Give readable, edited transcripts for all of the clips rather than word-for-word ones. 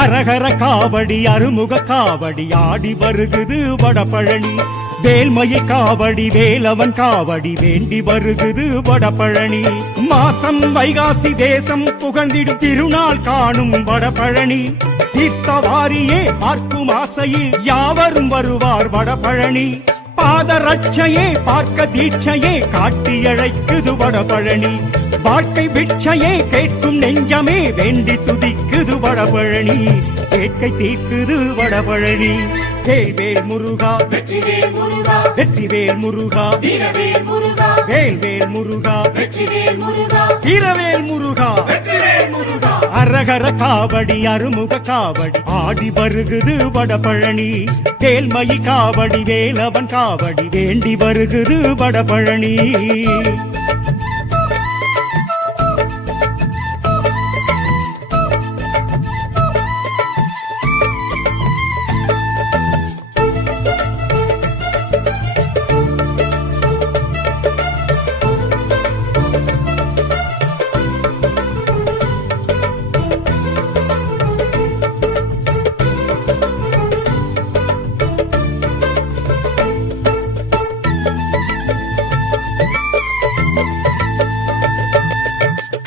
அரகர காவடி அருமுக காவடி ஆடி வருகுது வடபழனி. வேல்மயில் காவடி வேலவன் காவடி வேண்டி வருகுது வடபழனி. மாசம் வைகாசி தேசம் புகழ்ந்திடும் திருநாள் காணும் வடபழனி. தீர்த்தவாரியே பார்க்கும் ஆசையில் யாவரும் வருவார் வடபழனி. பாதரட்சையே பார்க்க தீட்சையே காட்டி அழைக்குது வடபழனி. வாழ்க்கை பிட்சையே கேட்கும் நெஞ்சமே வேண்டி துதிக்குது வடபழனி. கேட்கை தீர்க்குது வடபழனி. வேல்வேல் முருகா வெற்றிவேல் முருகா வெற்றிவேல் முருகா வீரவேல் முருகா வேல்வேல் முருகா வெற்றிவேல் முருகா வீரவேல் முருகா வெற்றிவேல் முருகா. அரகர காவடி அருமுக காவடி ஆடி வருகுது வடபழனி. வேல்மயில் காவடி வேலவன் காவடி வேண்டி வருகுது வடபழனி.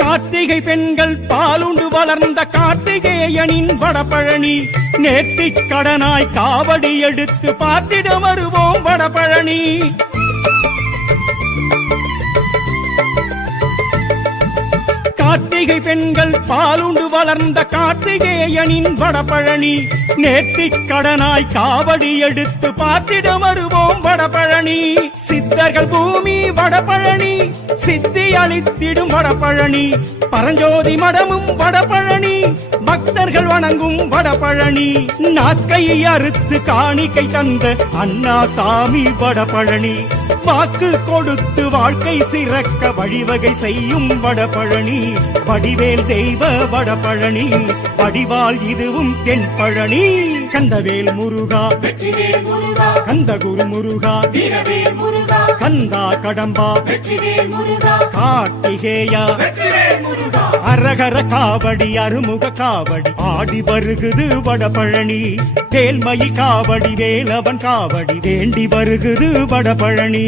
கார்த்திகை பெண்கள் பாலுண்டு வளர்ந்த கார்த்திகேயனின் வடபழனி. நேர்த்திக் கடனாய் காவடி எடுத்து பார்த்திட வருவோம் வடபழனி. கார்த்திகை பெண்கள் பாலுண்டு வளர்ந்த கார்த்திகேயனின் வடபழனி. நேர்த்திக் கடனாய் காவடி எடுத்து பார்த்திட வருவோம் வடபழனி. சித்தர்கள் பூமி வடபழனி சித்தி அளித்திடும் வடபழனி. பரஞ்சோதி மடமும் வடபழனி பக்தர்கள் வணங்கும் வடபழனி. நாக்கை அறுத்து காணிக்கை தந்த அண்ணாசாமி வடபழனி. வாக்கு கொடுத்து வாழ்க்கை சிறக்க வழிவகை செய்யும் வடபழனி. வடிவேல் தெய்வ வடபழனி வடிவால் இதுவும் தென்பழனி. கந்தவேல் முருகா வெற்றிவேல் முருகா கந்தகுரு முருகா வீரவேல் முருகா கந்தா கடம்பா வெற்றிவேல் முருகா கார்த்திகேயா வெற்றிவேல் முருகா. அரகர காவடி அருமுக காவடி ஆடி வருகுது வடபழனி. வேல்மயில் காவடி வேலவன் காவடி வேண்டி வருகுது வடபழனி.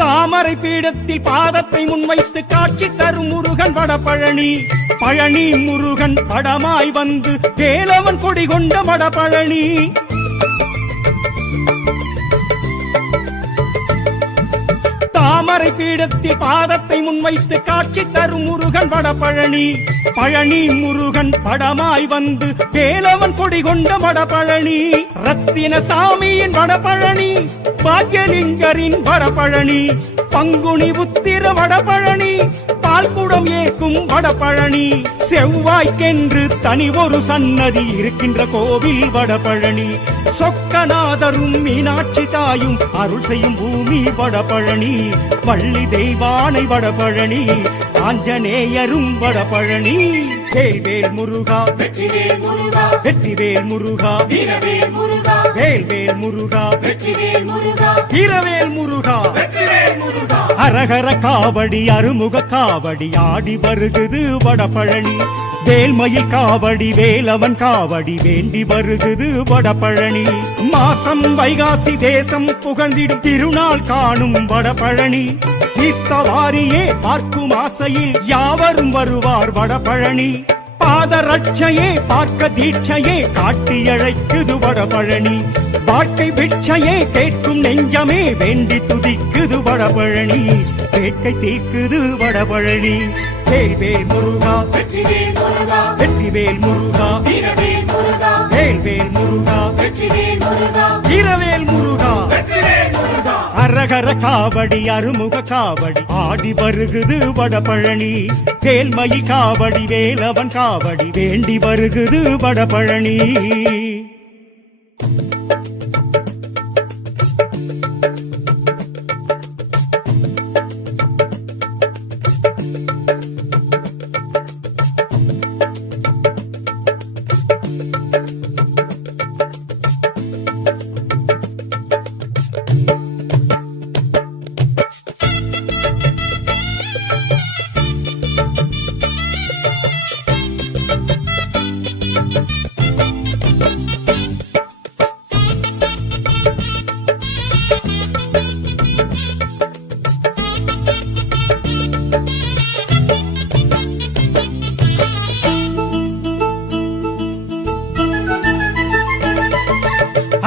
தாமரை பீடத்தில் பாதத்தை முன்வைத்து காட்சி தரும் முருகன் வடபழனி. பழனி முருகன் படமாய் வந்து வேலவன் கொடி கொண்ட வடபழனி. தாமரை பீடத்தில் பாதத்தை முன்வைத்து காட்சி தரும் முருகன் வடபழனி. பழனி முருகன் படமாய் வந்து வேலவன் கொடி கொண்ட வடபழனி. ரத்தின சாமியின் வடபழனி பாக்யலிங்கரின் வடபழனி. பங்குனி உத்திர வடபழனி பால்குடம் ஏற்கும் வடபழனி. செவ்வாய்க்கென்று தனி ஒரு சன்னதி இருக்கின்ற கோவில் வடபழனி. சொக்கநாதரும் மீனாட்சி தாயும் அருள் செய்யும் பூமி வடபழனி. வள்ளி தெய்வானை வடபழனி ஆஞ்சநேயரும் வடபழனி. வேல்வேல் முருகா வெற்றிவேல் முருகா வெற்றிவேல் முருகா வீரவேல் முருகா வேல்வேல் முருகா வெற்றிவேல் முருகா வீரவேல் முருகா வெற்றிவேல் முருகா. அரகர காவடி அருமுக காவடி ஆடி வருகுது வடபழனி. வேல்மயில் காவடி வேலவன் காவடி வேண்டி வருகுது வடபழனி மாசம் வைகாசி தேசம் புகழ்ந்திடும் திருநாள் காணும் வடபழனி தீர்த்தவாரியே பார்க்கும் ஆசையில் யாவரும் வருவார் வடபழனி பாதரட்சையே பார்க்க தீட்சையே காட்டி அழைக்குது வடபழனி வாழ்க்கை பிட்சையே கேட்கும் நெஞ்சமே வேண்டி துதிக்குது வடபழனி வேட்கை தீர்க்குது வடபழனி வேல்வேல் முருகா வெற்றிவேல் முருகா வெற்றிவேல் முருகா வீரவேல் முருகா வேல்வேல் முருகா வெற்றிவேல் முருகா வீரவேல் முருகா வெற்றிவேல் முருகா அரகர காவடி அருமுக காவடி ஆடி வருகுது வடபழனி வேல்மயில் காவடி வேலவன் காவடி வேண்டி வருகுது வடபழனி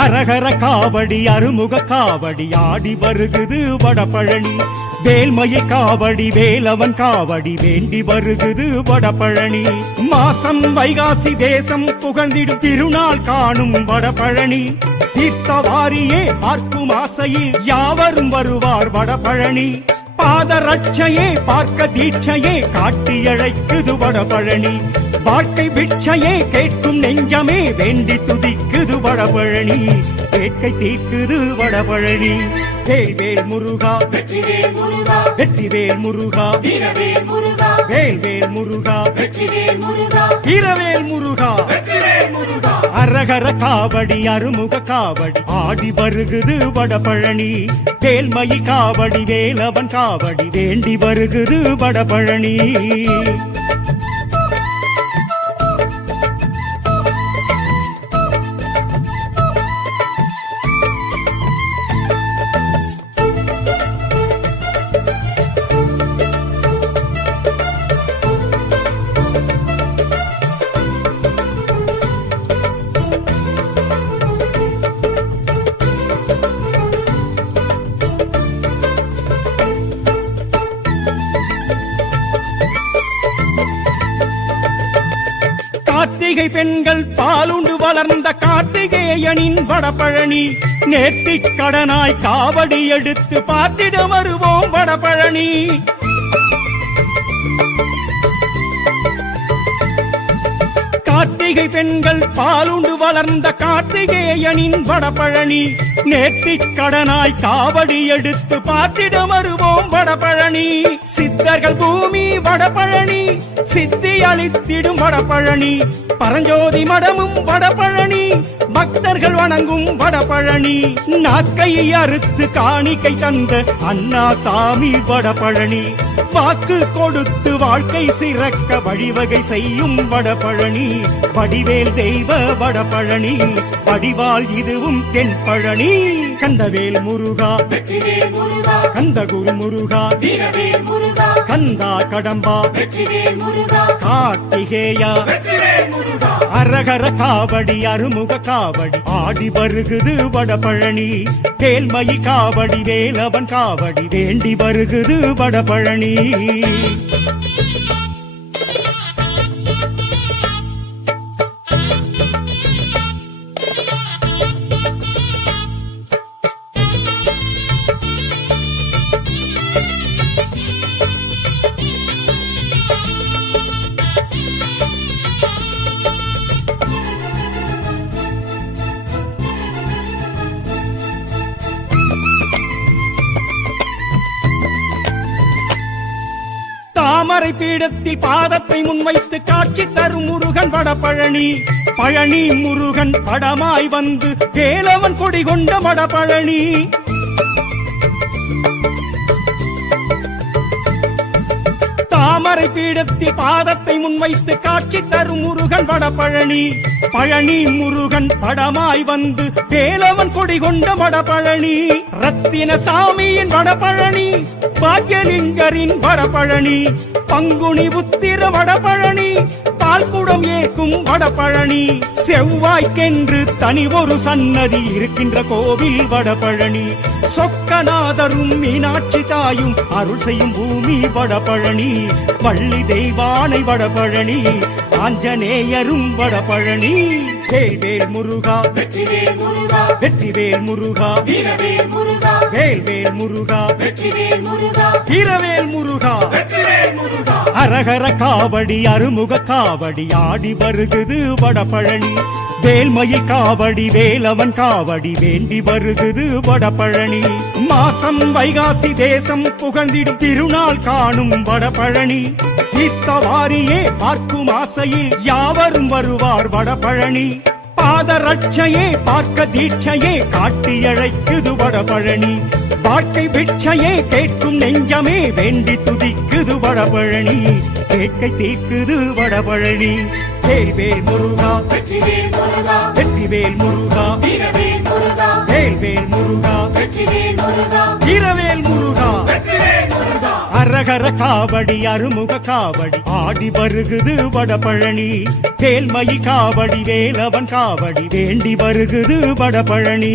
அரகர காவடி அருமுக காவடி ஆடி வருகுது வடபழனி வேல்மயில் காவடி வேலவன் காவடி வேண்டி வருகுது வடபழனி மாசம் வைகாசி தேசம் புகழ்ந்திடும் திருநாள் காணும் வடபழனி தீர்த்தவாரியே பார்க்கும் ஆசையில் யாவரும் வருவார் வடபழனி பாதரட்சையே பார்க்க தீட்சையே காட்டி அழைக்குது வடபழனி வாழ்க்கை பிட்சையே கேட்கும் நெஞ்சமே வேண்டி துதிக்குது வடபழனி வேட்கை தீர்க்குது வடபழனி வேல்வேல் முருகா வெற்றிவேல் முருகா வெற்றிவேல் முருகா வீரவேல் முருகா வேல்வேல் முருகா வெற்றிவேல் முருகா வீரவேல் முருகா வெற்றிவேல் முருகா அரகர காவடி அருமுக காவடி ஆடி வருகுது வடபழனி வேல்மயில் காவடி வேலவன் காவடி வேண்டி வருகுது வடபழனி கார்த்திகை பெண்கள் பாலுண்டு வளர்ந்த கார்த்திகேயனின் வடபழனி நேர்த்திக் கடனாய் காவடி எடுத்து பார்த்திட வருவோம் வடபழனி கார்த்திகை பெண்கள் பாலுண்டு வளர்ந்த கார்த்திகேயனின் வடபழனி நேர்த்திக் கடனாய் காவடி எடுத்து பார்த்திட வருவோம் வடபழனி சித்தர்கள் பூமி வடபழனி சித்தி அளித்திடும் வடபழனி பரஞ்சோதி மடமும் வடபழனி பக்தர்கள் வணங்கும் வடபழனி நாக்கை அறுத்து காணிக்கை தந்த அண்ணா சாமி வடபழனி வாக்கு கொடுத்து வாழ்க்கை சிறக்க வழிவகை செய்யும் வடபழனி வடிவேல் தெய்வ வடபழனி வடிவால் இதுவும் தென்பழனி கந்தவேல் முருகா வெற்றிவேல் முருகா கந்தகுரு முருகா வீரவேல் முருகா கந்தா கடம்பா வெற்றிவேல் முருகா கார்த்திகேயா வெற்றிவேல் முருகா அரகர காவடி அருமுக காவடி ஆடி வருகுது வடபழனி வேல்மயில் காவடி வேலவன் காவடி வேண்டி வருகுது வடபழனி தாமரை பீடத்தில் பாதத்தை முன்வைத்து காட்சி தரும் முருகன் வடபழனி பழனி முருகன் படமாய் வந்து வேலவன் கொடி கொண்ட வடபழனி தாமரை மாமரை பீடத்தில் பாதத்தை முன்வைத்து காட்சி தரும் முருகன் வடபழனி பழனி முருகன் படமாய் வந்து வேலவன் கொடி கொண்ட வடபழனி ரத்தின சாமியின் வடபழனி பாக்யலிங்கரின் வடபழனி பங்குனி உத்திர வடபழனி பால்குடம் ஏற்கும் வடபழனி செவ்வாய்க்கென்று தனி ஒரு சன்னதி இருக்கின்ற கோவில் வடபழனி சொக்கநாதரும் மீனாட்சி தாயும் அருள் செய்யும் பூமி வடபழனி வள்ளி தெய்வானை வடபழனி ஆஞ்சநேயரும் வடபழனி வேல்வேல் முருகா வெற்றிவேல் முருகா வெற்றிவேல் முருகா வீரவேல் முருகா வேல்வேல் முருகா வெற்றிவேல் முருகா வீரவேல் முருகா வெற்றிவேல் முருகா அரகர காவடி அருமுக காவடி ஆடி வருகுது வடபழனி வேல்மயில் காவடி வேலவன் காவடி வேண்டி வருகுது வடபழனி மாசம் வைகாசி தேசம் புகழ்ந்திடும் திருநாள் காணும் வடபழனி தீர்த்தவாரியே பார்க்கும் ஆசையில் யாவரும் வருவார் வடபழனி பாதரட்சையே பார்க்க தீட்சையே காட்டி அழைக்குது வடபழனி வாழ்க்கை பிட்சையே கேட்கும் நெஞ்சமே வேண்டி துதிக்குது வடபழனி கேட்கை தீர்க்குது வடபழனி வேல்வேல் முருகா வெற்றிவேல் முருகா வெற்றிவேல் முருகா வீரவேல் முருகா வேல்வேல் முருகா வெற்றிவேல் முருகா வீரவேல் முருகா வெற்றிவேல் முருகா அரகர காவடி அருமுக காவடி ஆடி வருகுது வடபழனி வேல்மயில் காவடி வேலவன் காவடி வேண்டி வருகுது வடபழனி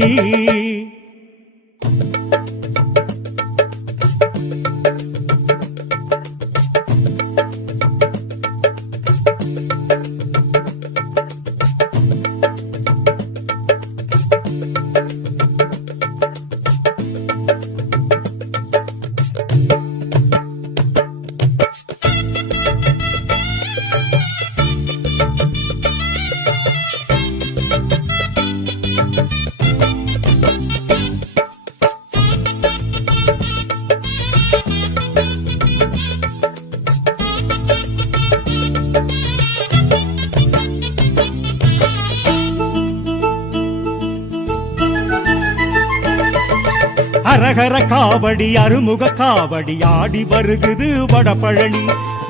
அரகர காவடி அருமுக காவடி ஆடி வருகுது வடபழனி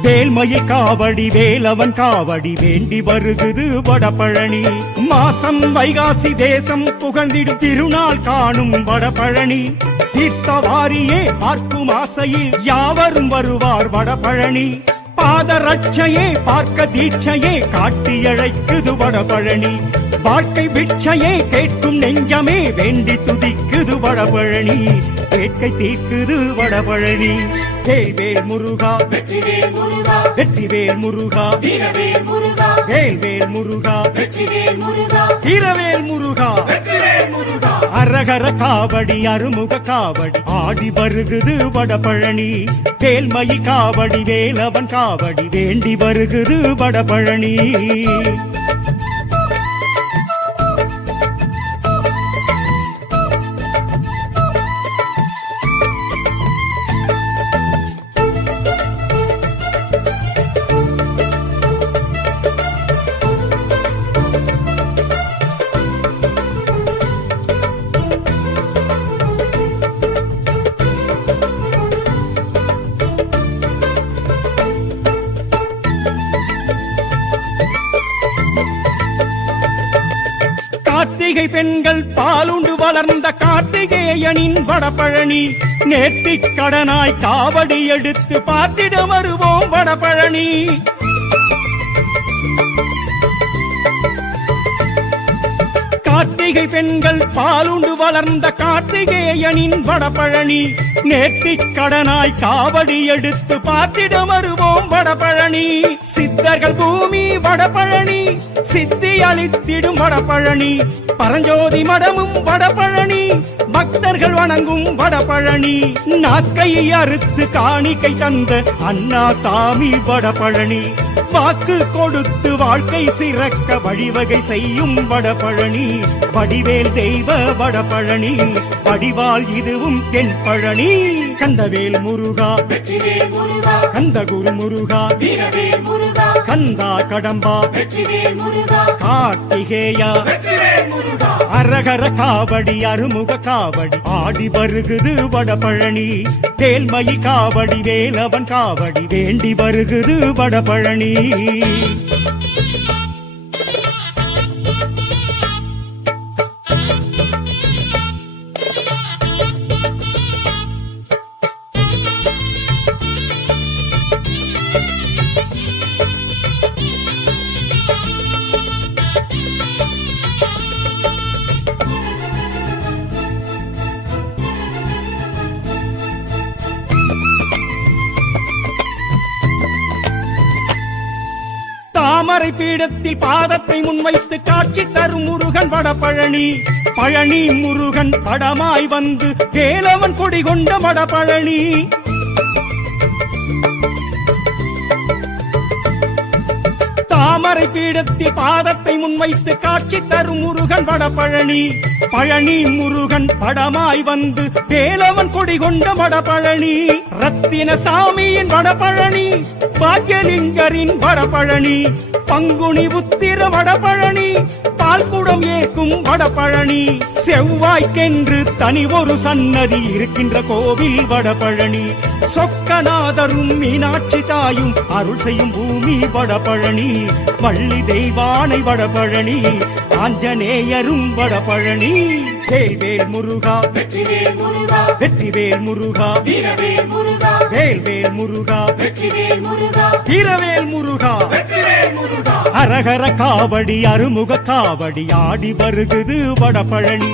வேல்மயில் காவடி வேலவன் காவடி வேண்டி வருகுது வடபழனி மாசம் வைகாசி தேசம் புகழ்ந்திடும் திருநாள் காணும் வடபழனி தீர்த்தவாரியே பார்க்கும் ஆசையில் யாவரும் வருவார் வடபழனி பாதரட்சையே பார்க்க தீட்சையே காட்டி அழைக்குது வடபழனி வாழ்க்கை பிட்சையே கேட்கும் நெஞ்சமே வேண்டி துதிக்குது வடபழனி கேட்கை தீர்க்குது வடபழனி வேல்வேல் முருகா வெற்றிவேல் முருகா வெற்றிவேல் முருகா வீரவேல் முருகா வேல்வேல் முருகா வெற்றிவேல் முருகா வீரவேல் முருகா வெற்றிவேல் முருகா அரகர காவடி அருமுக காவடி ஆடி வருகுது வடபழனி வேல்மயில் காவடி வேலவன் காவடி வேண்டி வருகுது வடபழனி கார்த்திகை பெண்கள் பாலுண்டு வளர்ந்த கார்த்திகேயனின் வடபழனி நேர்த்திக் கடனாய் காவடி எடுத்து பார்த்திட வருவோம் வடபழனி கார்த்திகை பெண்கள் பாலுண்டு வளர்ந்த கார்த்திகேயனின் வடபழனி நேர்த்திக் கடனாய் காவடி எடுத்து பார்த்திட வருவோம் வடபழனி சித்தர்கள் பூமி வடபழனி சித்தி அளித்திடும் வடபழனி பரஞ்சோதி மடமும் வடபழனி பக்தர்கள் வணங்கும் வடபழனி நாக்கை அறுத்து காணிக்கை தந்த அண்ணா சாமி வடபழனி வாக்கு கொடுத்து வாழ்க்கை சிறக்க வழிவகை செய்யும் வடபழனி வடிவேல் தெய்வ வடபழனி வடிவால் இதுவும் தென்பழனி கந்தவேல் முருகா வெற்றிவேல் முருகா கந்தகுரு முருகா வீரவேல் முருகா கந்தா கடம்பா வெற்றிவேல் முருகா கார்த்திகேயா வெற்றிவேல் முருகா அரகர காவடி அருமுக காவடி ஆடி வருகுது வடபழனி தேல்மயில் காவடி வேலவன் காவடி வேண்டி வருகுது வடபழனி தாமரை பீடத்தில் பாதத்தை முன்வைத்து காட்சி தரும் முருகன் வடபழனி பழனி முருகன் படமாய் வந்து வேலவன் கொடி கொண்ட வடபழனி தாமரை பீடத்தில் பாதத்தை முன்வைத்து காட்சி தரும் முருகன் வடபழனி பழனி முருகன் படமாய் வந்து வேலவன் கொடி கொண்ட வடபழனி ரத்தின சாமியின் வடபழனி பாக்யலிங்கரின் வடபழனி பங்குனி உத்திர வடபழனி பால்குடம் ஏற்கும் வடபழனி செவ்வாய்க்கென்று தனி ஒரு சன்னதி இருக்கின்ற கோவில் வடபழனி சொக்கநாதரும் மீனாட்சி தாயும் அருள் செய்யும் பூமி வடபழனி வள்ளி தெய்வானை வடபழனி ஆஞ்சநேயரும் வடபழனி வேல்வேல் முருகா வெற்றிவேல் முருகா வெற்றிவேல் முருகா வீரவேல் முருகா வேல்வேல் முருகா வெற்றிவேல் முருகா வீரவேல் முருகா வெற்றிவேல் முருகா அரகர காவடி அருமுக காவடி ஆடி வருகுது வடபழனி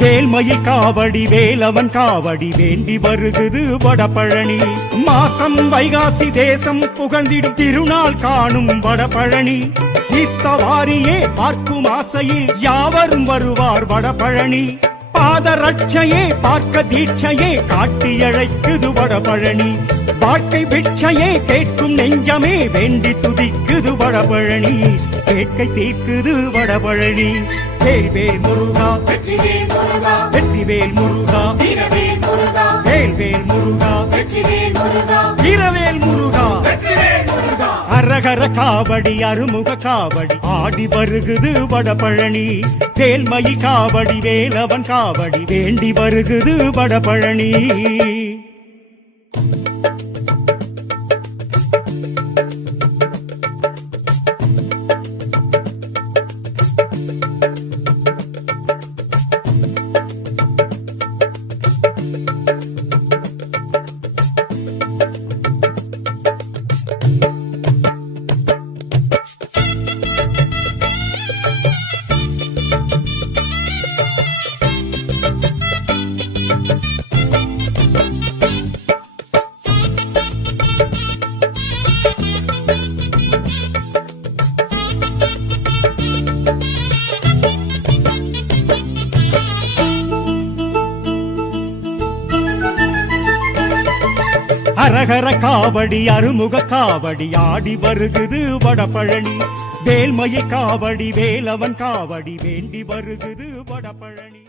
வேல்மயில் காவடி வேலவன் காவடி வேண்டி வருகுது வடபழனி மாசம் வைகாசி தேசம் புகழ்ந்திடும் திருநாள் காணும் வடபழனி தீர்த்தவாரியே பார்க்கும் ஆசையில் யாவரும் வருவார் வடபழனி பாதரட்சையே பார்க்க தீட்சையே காட்டி அழைக்குது வடபழனி வாழ்க்கை பிட்சையே கேட்கும் நெஞ்சமே வேண்டி துதிக்குது வடபழனி கேட்கை தீர்க்குது வடபழனி வேல்வேல் முருகா வெற்றிவேல் முருகா வெற்றிவேல் முருகா வீரவேல் முருகா வேல்வேல் முருகா வெற்றிவேல் முருகா வீரவேல் முருகா வெற்றிவேல் முருகா அரகர காவடி அருமுக காவடி ஆடி வருகுது வடபழனி வேல்மயில் காவடி வேலவன் காவடி வேண்டி வருகுது வடபழனி அரகர காவடி அருமுக காவடி ஆடி வருகுது வடபழனி வேல்மயில் காவடி வேலவன் காவடி வேண்டி வருகுது வடபழனி